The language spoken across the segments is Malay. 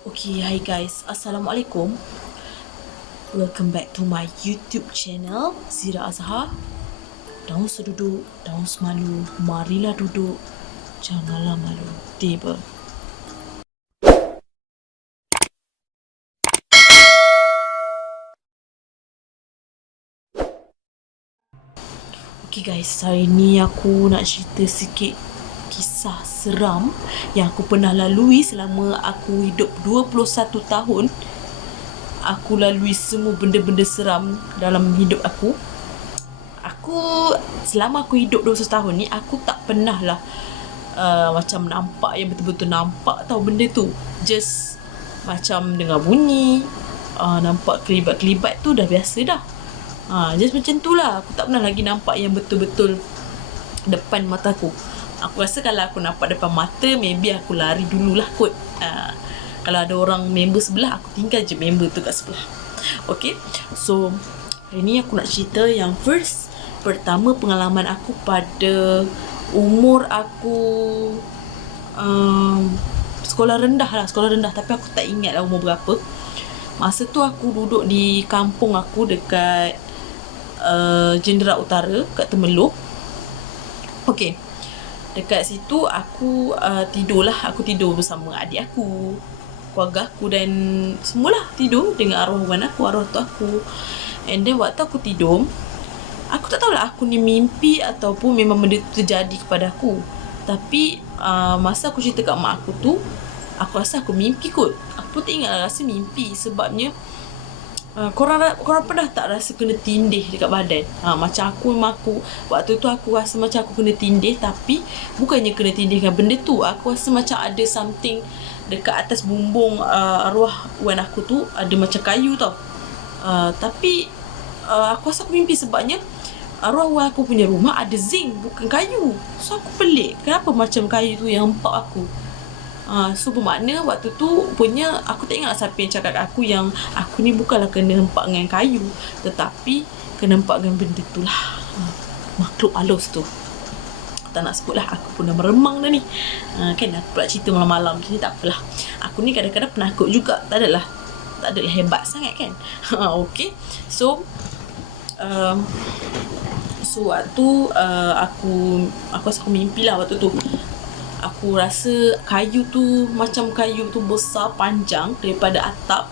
Okay, hi guys. Assalamualaikum. Welcome back to my YouTube channel, Zira Azhar. Daun seduduk, daun semalu, marilah duduk, janganlah malu. Tiba. Okay guys, hari ni aku nak cerita sikit kisah seram yang aku pernah lalui selama aku hidup 21 tahun. Aku lalui semua benda-benda seram dalam hidup aku. Selama aku hidup 21 tahun ni, aku tak pernah lah macam nampak yang betul-betul nampak tau benda tu. Just macam dengar bunyi, nampak kelibat-kelibat tu dah biasa dah. Just macam tu lah. Aku tak pernah lagi nampak yang betul-betul depan mata aku. Aku rasa kalau aku nampak depan mata, maybe aku lari dululah kot. Kalau ada orang member sebelah, aku tinggal je member tu kat sebelah. Okay, so hari ni aku nak cerita yang pertama pengalaman aku pada umur aku sekolah rendah, tapi aku tak ingat lah umur berapa. Masa tu aku duduk di kampung aku dekat Jendera Utara, kat Temeluk. Okay, dekat situ aku Aku tidur bersama adik aku, keluarga aku dan semualah tidur dengan arwah wan aku, arwah tu aku. And then waktu aku tidur, aku tak tahulah aku ni mimpi ataupun memang benda tu terjadi kepada aku. Tapi masa aku cerita kat mak aku tu, aku rasa aku mimpi kot. Aku pun tak ingat lah rasa mimpi. Sebabnya korang pernah tak rasa kena tindih dekat badan? Macam aku waktu tu aku rasa macam aku kena tindih, tapi bukannya kena tindih dengan benda tu. Aku rasa macam ada something dekat atas bumbung arwah wan aku tu, ada macam kayu tau. Tapi aku rasa aku mimpi sebabnya arwah wan aku punya rumah ada zinc, bukan kayu. So aku pelik, kenapa macam kayu tu yang empak aku. So bermakna waktu tu punya aku tak ingat siapa yang cakap kat aku yang aku ni bukanlah kena hempak dengan kayu, tetapi kena hempak dengan benda tu lah. Makhluk halus tu. Aku tak nak sebut lah, aku pun dah meremang dah ni. Kan aku pula cerita malam-malam, jadi tak apalah. Aku ni kadang-kadang penakut juga, tak adalah hebat sangat kan. Okay, so waktu aku rasa aku mimpi lah waktu tu. Aku rasa kayu tu macam kayu tu besar, panjang daripada atap.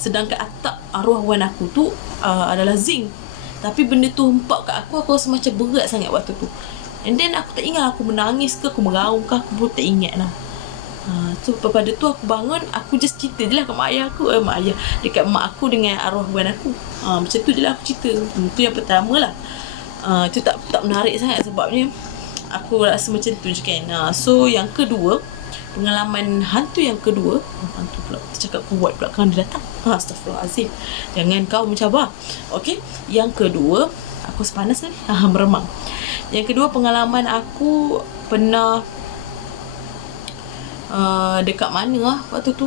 Sedangkan atap arwah wan aku tu adalah zinc. Tapi benda tu hempak kat aku rasa macam berat sangat waktu tu. And then aku tak ingat aku menangis ke, aku meraung ke, aku pun tak ingat lah. So pada tu aku bangun, aku just cerita je lah kat mak ayah aku. Dekat mak aku dengan arwah wan aku. Macam tu je lah aku cerita. Itu yang pertama lah. Itu tak menarik sangat sebabnya aku rasa macam tu je kan. So yang kedua, pengalaman hantu yang kedua, hantu pula, cakap kuat pula kan dia datang. Astaghfirullahalazim, jangan kau mencabar. Okay, yang kedua, aku sepanas ni, meremang. Yang kedua, pengalaman aku pernah dekat mana lah waktu tu.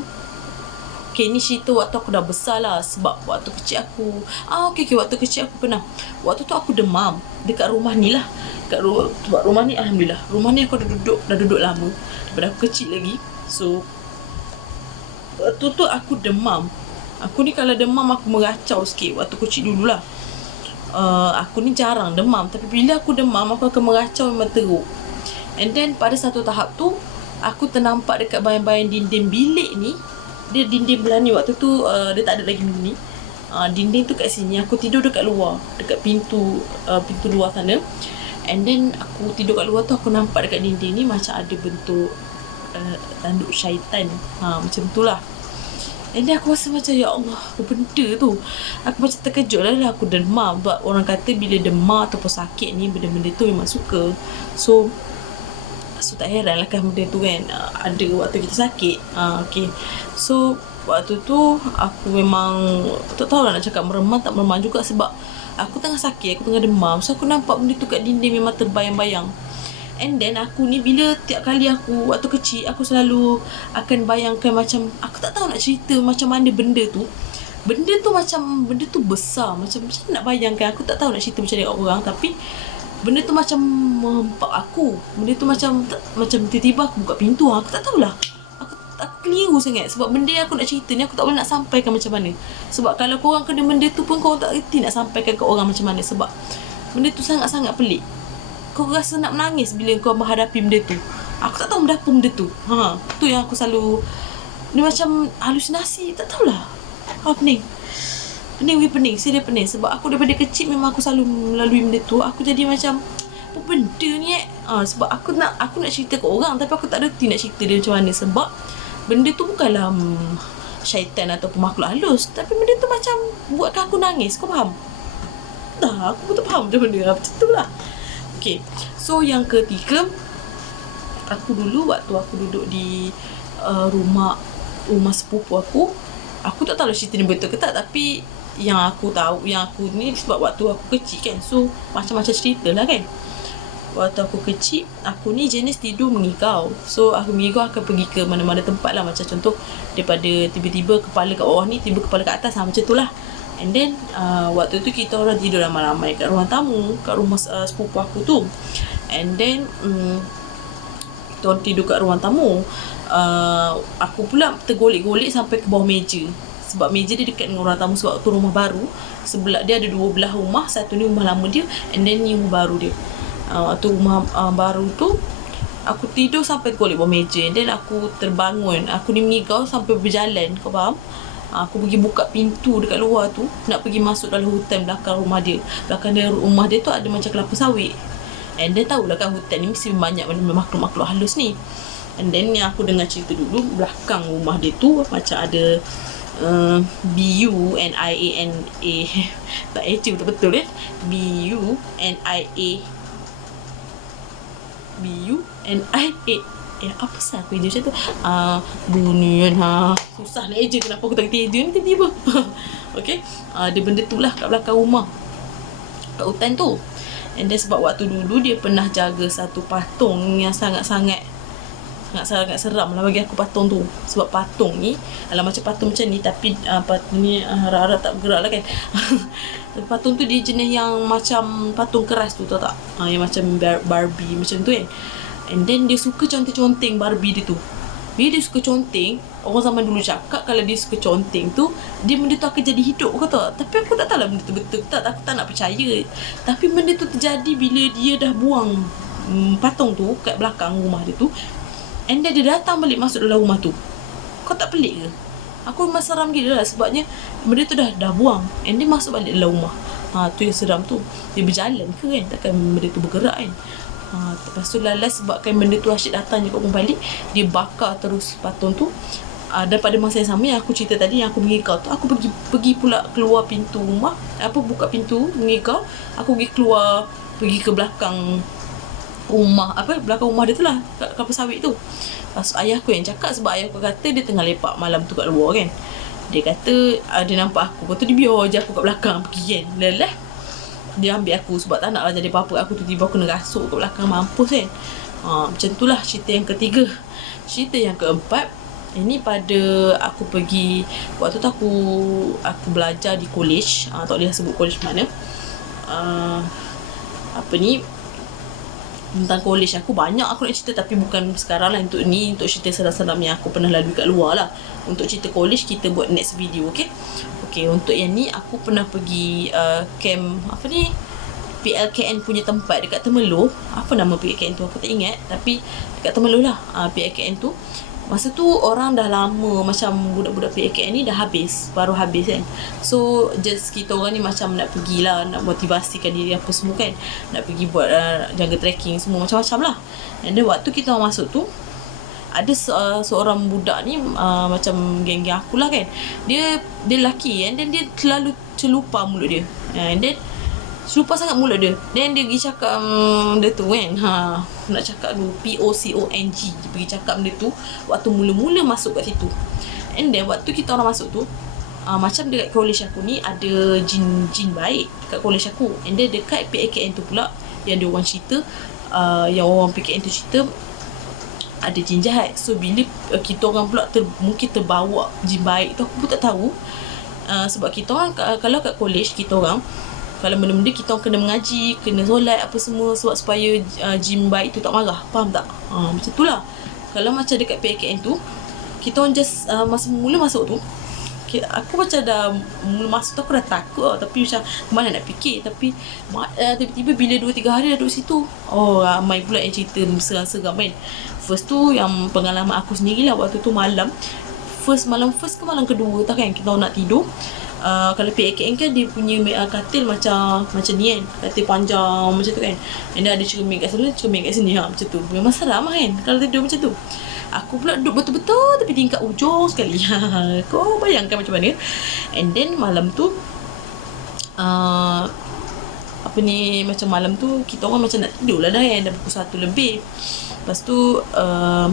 Okay, ni cerita waktu aku dah besar lah. Sebab waktu kecil aku waktu kecil aku pernah, waktu tu aku demam dekat rumah ni lah. Sebab rumah ni, Alhamdulillah, rumah ni aku dah duduk lama daripada aku kecil lagi. So waktu tu aku demam. Aku ni kalau demam aku meracau sikit waktu kecil dululah. Aku ni jarang demam, tapi bila aku demam aku akan meracau, memang teruk. And then pada satu tahap tu, aku ternampak dekat bayang-bayang dinding bilik ni. Dia dinding belah ni waktu tu, dia tak ada lagi ni. Dinding tu kat sini, aku tidur dekat luar, dekat pintu luar sana. And then aku tidur kat luar tu, aku nampak dekat dinding ni macam ada bentuk tanduk syaitan. Macam tu lah. And then aku rasa macam, ya Allah, apa benda tu. Aku macam terkejut lah, aku demam. Sebab orang kata bila demam ataupun sakit ni, benda-benda tu memang suka. So tak heran lah kan benda tu kan ada waktu kita sakit. Okay, so waktu tu aku memang tak tahu lah nak cakap meremang tak meremang juga, sebab aku tengah sakit, aku tengah demam. So aku nampak benda tu kat dinding memang terbayang-bayang. And then aku ni bila tiap kali aku waktu kecil, aku selalu akan bayangkan macam, aku tak tahu nak cerita macam mana benda tu. Benda tu besar, macam nak bayangkan. Aku tak tahu nak cerita macam ni kat orang, tapi benda tu macam mempak aku. Benda tu macam tiba-tiba aku buka pintu. Aku tak tahulah. aku keliru sangat. Sebab benda yang aku nak cerita ni aku tak boleh nak sampaikan macam mana. Sebab kalau korang kena benda tu pun korang tak reti nak sampaikan ke orang macam mana. Sebab benda tu sangat-sangat pelik. Kau rasa nak menangis bila kau menghadapi benda tu. Aku tak tahu mendapa benda tu. Tu yang aku selalu, dia macam halusinasi, tak tahulah. Pening. Pening. Serius pening. Sebab aku daripada kecil memang aku selalu melalui benda tu. Aku jadi macam, apa benda ni sebab aku nak cerita ke orang, tapi aku tak reti nak cerita dia macam mana. Sebab benda tu bukanlah syaitan ataupun makhluk halus, tapi benda tu macam buatkan aku nangis. Kau faham? Dah, aku pun tak faham macam benda macam tu lah. Okay, so yang ketiga, aku dulu waktu aku duduk di rumah sepupu aku tak tahu lah cerita ni betul ke tak, tapi yang aku tahu, yang aku ni sebab waktu aku kecil kan, so macam-macam cerita lah kan. Waktu aku kecil, aku ni jenis tidur mengigau. So aku mengigau akan pergi ke mana-mana tempat lah. Macam contoh, daripada tiba-tiba kepala kat bawah ni, tiba kepala kat atas, macam tu lah. And then waktu tu kita orang tidur ramai-ramai kat ruang tamu, kat rumah sepupu aku tu. And then kita orang tidur kat ruang tamu. Aku pula tergolek-golek sampai ke bawah meja. Sebab meja dia dekat dengan ruang tamu. Sebab tu rumah baru, sebelah dia ada dua belah rumah. Satu ni rumah lama dia, and then ni rumah baru dia. Waktu rumah baru tu, aku tidur sampai golek bawah meja. And then aku terbangun. Aku ni mengigau sampai berjalan. Kau faham? Aku pergi buka pintu dekat luar tu, nak pergi masuk dalam hutan belakang rumah dia. Belakang dia, rumah dia tu ada macam kelapa sawit. And then tahulah kan, hutan ni mesti banyak makhluk-makhluk halus ni. And then yang aku dengar cerita dulu, belakang rumah dia tu macam ada BUNIANA. Tak betul-betul BUNIA. Apa sah aku eja macam tu? Bunyian susah nak eja. Kenapa aku tak kerti eja ni tiba-tiba. Okay, dia benda tu lah kat belakang rumah, kat hutan tu. And then sebab waktu dulu dia pernah jaga satu patung yang sangat-sangat seram lah bagi aku, patung tu. Sebab patung ni macam patung macam ni, tapi patung ni harap-harap tak bergerak lah kan. Patung tu dia jenis yang macam patung keras tu, tahu tak? Yang macam Barbie macam tu kan. And then dia suka conteng-conteng Barbie dia tu. Bila dia suka conteng, orang zaman dulu cakap kalau dia suka conteng tu, benda tu akan jadi hidup, kau tahu. Tapi aku tak tahu lah benda tu betul tak. Aku tak nak percaya. Tapi benda tu terjadi bila dia dah buang patung tu kat belakang rumah dia tu. And then dia datang balik masuk dalam rumah tu. Kau tak pelik ke? Aku memang seram gila lah. Sebabnya benda tu dah buang, and dia masuk balik dalam rumah. Tu yang seram tu. Dia berjalan ke kan? Takkan benda tu bergerak kan? Lepas tu lalas sebabkan benda tu asyik datang je kat rumah balik, dia bakar terus patung tu. Dan pada masa yang sama yang aku cerita tadi, yang aku mengigau tu, aku pergi pula keluar pintu rumah. Buka pintu mengigau. Aku pergi ke belakang rumah, belakang rumah dia tu lah, kat kelapa sawit tu. Lepas ayah aku yang cakap, sebab ayah aku kata dia tengah lepak malam tu kat luar kan. Dia kata dia nampak aku, lepas tu dia biar je aku kat belakang pergi kan. Lelah dia ambil aku sebab tak nak lah jadi apa-apa. Aku tiba-tiba aku kena rasuk kat belakang, mampus kan. Macam tu lah cerita yang ketiga. Cerita yang keempat, ini pada aku pergi, waktu tu aku belajar di college. Tak boleh sebut college mana. Tentang college aku banyak aku nak cerita, tapi bukan sekarang lah. Untuk cerita seram-seram yang aku pernah lalui kat luar lah. Untuk cerita college kita buat next video, okay? Okay, untuk yang ni aku pernah pergi camp PLKN punya tempat dekat Temerloh. Apa nama PLKN tu aku tak ingat, tapi dekat Temerloh lah PLKN tu. Masa tu orang dah lama, macam budak-budak PLKN ni baru habis kan. So just kita orang ni macam nak pergilah, nak motivasikan diri apa semua kan, nak pergi buat jaga trekking semua macam-macam lah. And then waktu kita orang masuk tu, ada seorang budak ni macam geng-geng aku lah kan. Dia lelaki, and then dia selalu celupa mulut dia. And then celupa sangat mulut dia. Then dia pergi cakap dia tu kan, nak cakap dulu POCONG. Dia pergi cakap benda tu waktu mula-mula masuk kat situ. And then waktu kita orang masuk tu, macam dekat college aku ni ada jin baik dekat college aku. And then dekat PKN tu pula, yang dia orang cerita, yang orang PKN tu cerita ada jin jahat. So bila kita orang pula mungkin terbawa jin baik tu, aku pun tak tahu. Sebab kita orang kalau kat college kita orang, kalau benda-benda kita orang kena mengaji, kena solat apa semua, sebab supaya jin baik tu tak marah. Faham tak? Macam tu lah. Kalau macam dekat PKN tu, kita orang just masa mula masuk tu, aku macam dah mula masuk tu aku dah takut tau. Tapi macam mana nak fikir. Tapi tiba-tiba bila 2-3 hari dah duduk situ, ramai pula yang cerita seram-seram kan. First tu yang pengalaman aku sendirilah. Waktu tu malam first ke malam kedua tak kan, kita orang nak tidur. Kalau PAKN kan dia punya katil macam ni kan, katil panjang macam tu kan, and then ada cermin kat sana, cermin kat sini, macam tu. Memang seram kan kalau tidur macam tu. Aku pula duduk betul-betul tapi tingkat ujung sekali. Kau bayangkan macam mana. And then malam tu macam malam tu kita orang macam nak tidur lah dah kan, dah pukul 1 lebih. Lepas tu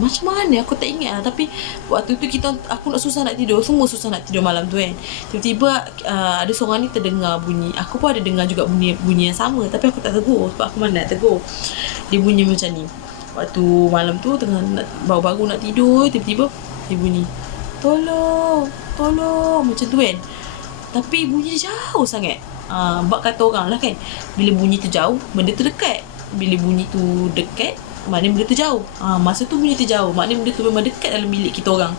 macam mana aku tak ingat lah. Tapi waktu tu aku nak susah nak tidur, semua susah nak tidur malam tu kan. Tiba-tiba ada seorang ni terdengar bunyi. Aku pun ada dengar juga bunyi yang sama, tapi aku tak tegur sebab aku mana nak tegur. Dia bunyi macam ni. Waktu malam tu tengah baru-baru nak tidur, tiba-tiba dia bunyi tolong macam tu kan. Tapi bunyi dia jauh sangat. Bak kata orang lah kan, bila bunyi tu jauh, benda tu dekat. Bila bunyi tu dekat, maknanya benda tu jauh. Masa tu bunyi tu jauh, maknanya benda tu memang dekat dalam bilik kita orang.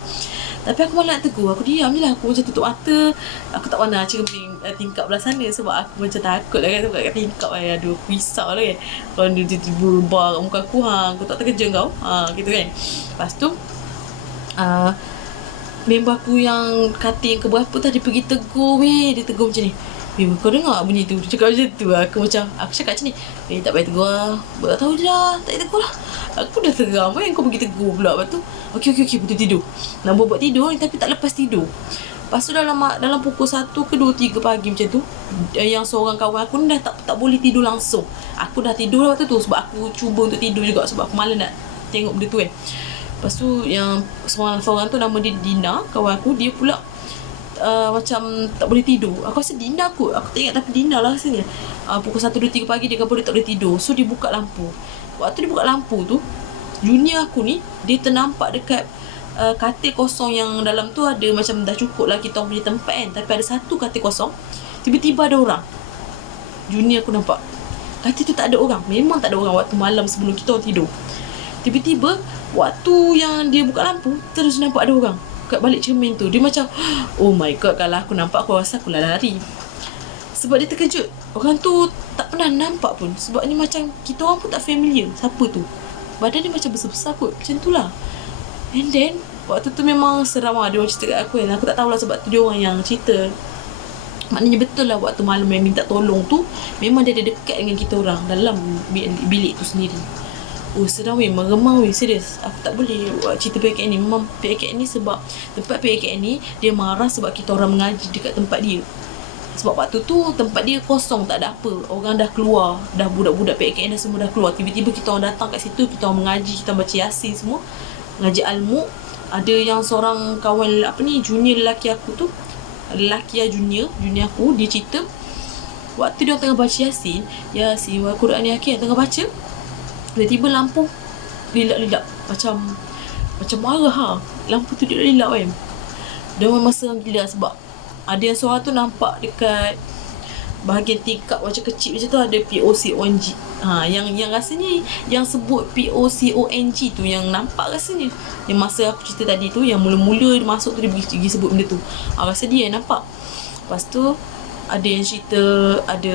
Tapi aku malah nak tegur, aku diam je lah. Aku macam tutup mata. Aku tak pernah cermin tingkap belah sana sebab aku macam takut lah kan. Sebab kat tingkap kan, aduh aku risau lah kan. Kalau dia tiba-tiba bar kat muka aku, aku tak terkejut kau, gitu kan. Lepas tu member aku yang kata yang keberapa tu, dia pergi tegur weh. Dia tegur macam ni, kau dengar bunyi tu? Dia cakap macam tu. Aku cakap macam ni, tak payah tegur lah, tak tahu je lah, tak payah tegur lah. Aku dah seram kan, kau pergi tegur pula. Lepas tu okey betul tidur. Nak buat tidur tapi tak lepas tidur. Lepas tu dalam pukul 1 ke 2, 3 pagi macam tu, yang seorang kawan aku ni dah tak boleh tidur langsung. Aku dah tidur waktu tu sebab aku cuba untuk tidur juga, sebab aku malas nak tengok benda tu kan. Lepas tu yang seorang tu nama dia Dina, kawan aku, dia pula macam tak boleh tidur. Aku rasa Dina aku tak ingat, tapi Dina lah rasanya. Pukul 1, 2, 3 pagi dia tak boleh tidur. So dia buka lampu. Waktu dia buka lampu tu, junior aku ni, dia ternampak dekat katil kosong yang dalam tu ada macam dah cukup lah kita punya tempat kan. Tapi ada satu katil kosong, tiba-tiba ada orang. Junior aku nampak katil tu tak ada orang. Memang tak ada orang waktu malam sebelum kita orang tidur. Tiba-tiba waktu yang dia buka lampu, terus nampak ada orang kat balik cermin tu. Dia macam, oh my god, kalau aku nampak aku rasa aku lah lari. Sebab dia terkejut. Orang tu tak pernah nampak pun. Sebab ni macam kita orang pun tak familiar siapa tu. Badan dia macam besar-besar kot, macam tu lah. And then waktu tu memang seram lah. Dia orang cerita kat aku kan. Aku tak tahulah sebab tu dia orang yang cerita. Maknanya betul lah waktu malam yang minta tolong tu, memang dia ada dekat dengan kita orang dalam bilik tu sendiri. Oh seram weh, meremang weh, serius. Aku tak boleh cerita PKN ni. Memang PKN ni sebab tempat PKN ni dia marah sebab kita orang mengaji dekat tempat dia. Sebab waktu tu tempat dia kosong, tak ada apa. Orang dah keluar, dah budak-budak PKN dah semua dah keluar. Tiba-tiba kita orang datang kat situ, kita orang mengaji, kita baca Yasin semua, mengaji Al-Mu'. Ada yang seorang kawan junior lelaki aku tu, lelaki junior aku, dia cerita waktu dia tengah baca Yasin wal Quran yakin, tengah baca, tiba-tiba lampu lilak-lilak macam marah lampu tu lilak kan. Dia memang seram gila sebab ada yang seorang tu nampak dekat bahagian tingkap macam kecil macam tu ada POCONG. Yang rasanya yang sebut POCONG tu yang nampak rasanya. Yang masa aku cerita tadi tu, yang mula-mula dia masuk tu dia pergi sebut benda tu. Rasa dia yang nampak. Lepas tu ada yang cerita ada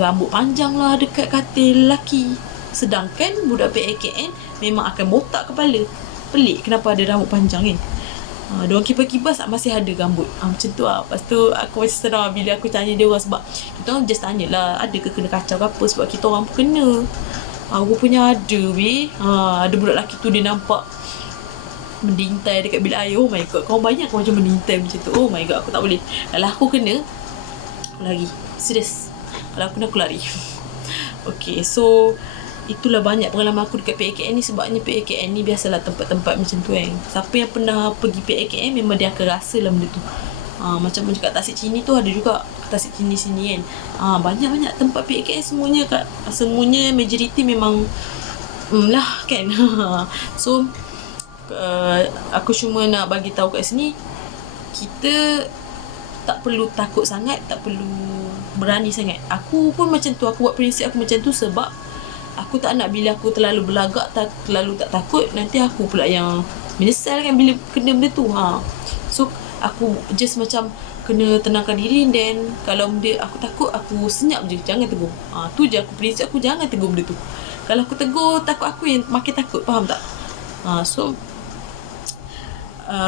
rambut panjang lah dekat katil lelaki. Sedangkan budak PAKN memang akan botak kepala. Pelik kenapa ada rambut panjang kan. Diorang kipas-kipas masih ada rambut. Macam tu lah. Lepas tu aku masih seram bila aku tanya dia orang. Sebab kita orang just tanya lah, ada ke kena kacau ke apa. Sebab kita orang pun kena. Rupanya ada weh. Ada budak lelaki tu dia nampak mendintai dekat bilik air. Oh my god, kau bayangkan macam mendintai macam tu. Oh my god, aku tak boleh. Kalau aku kena, aku lari. Serius, kalau aku kena, aku lari. Okay, so itulah banyak pengalaman aku dekat PAKN ni. Sebabnya PAKN ni biasalah tempat-tempat macam tu kan. Siapa yang pernah pergi PAKN memang dia akan rasa lah benda tu. Macam kat Tasik Chini tu ada juga, Tasik Chini sini kan. Banyak-banyak tempat PAKN semuanya majoriti memang lah kan. So aku cuma nak bagi tahu kat sini, kita tak perlu takut sangat, tak perlu berani sangat. Aku pun macam tu, aku buat prinsip aku macam tu sebab aku tak nak bila aku terlalu berlagak, terlalu tak takut, nanti aku pula yang menyesal kan bila kena benda tu. So aku just macam kena tenangkan diri, then kalau benda aku takut, aku senyap je, jangan tegur. Tu je aku prinsip aku, jangan tegur benda tu. Kalau aku tegur, takut aku yang makin takut, faham tak? So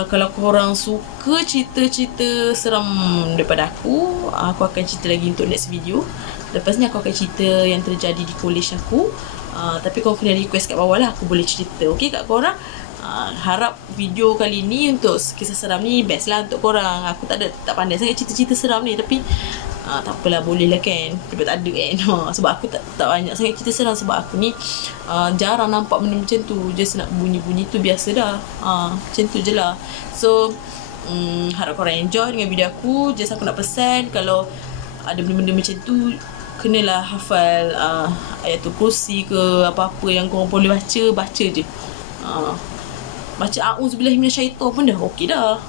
kalau korang suka cerita-cerita seram daripada aku akan cerita lagi untuk next video. Lepas ni aku akan cerita yang terjadi di college aku. Tapi korang kena request kat bawah lah, aku boleh cerita. Okay kat korang? Harap video kali ni untuk kisah seram ni best lah untuk korang. Aku tak pandai sangat cerita-cerita seram ni, tapi tak apalah, boleh lah kan, daripada tak ada kan. Sebab aku tak banyak sangat cerita seram, sebab aku ni jarang nampak benda macam tu. Just nak bunyi-bunyi tu biasa dah. Macam tu je lah. So harap korang enjoy dengan video aku. Just aku nak pesan, kalau ada benda-benda macam tu, kenalah hafal ayatul kursi ke apa-apa yang korang boleh baca je. Baca a'udzubillahi minasyaitan pun dah okey dah.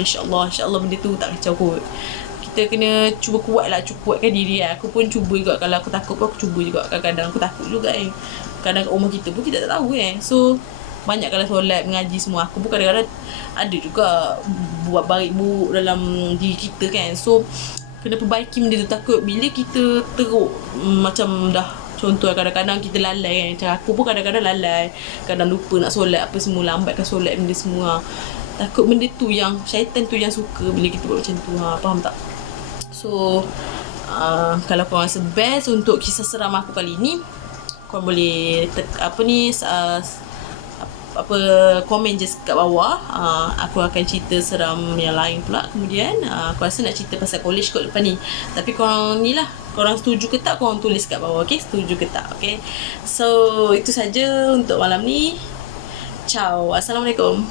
InsyaAllah benda tu tak kacau kot. Kita kena cuba kuatkan diri. Aku pun cuba juga. Kalau aku takut pun aku cuba juga. Kadang-kadang aku takut juga kadang kat rumah kita pun kita tak tahu So banyak kalau solat, mengaji semua, aku pun kadang-kadang ada juga buat baik buruk dalam diri kita kan. So kena perbaiki benda tu. Takut bila kita teruk, macam dah, contoh kadang-kadang kita lalai kan. Macam aku pun kadang-kadang lalai, kadang lupa nak solat apa semua, lambatkan solat benda semua. Takut benda tu yang syaitan tu yang suka bila kita buat macam tu. Faham tak? So kalau korang rasa best untuk kisah seram aku kali ni, korang boleh komen je kat bawah. Aku akan cerita seram yang lain pula. Kemudian aku rasa nak cerita pasal college kot lepas ni. Tapi korang ni lah, korang setuju ke tak, korang tulis kat bawah. Okay, setuju ke tak? Okay, so itu saja untuk malam ni. Ciao, Assalamualaikum.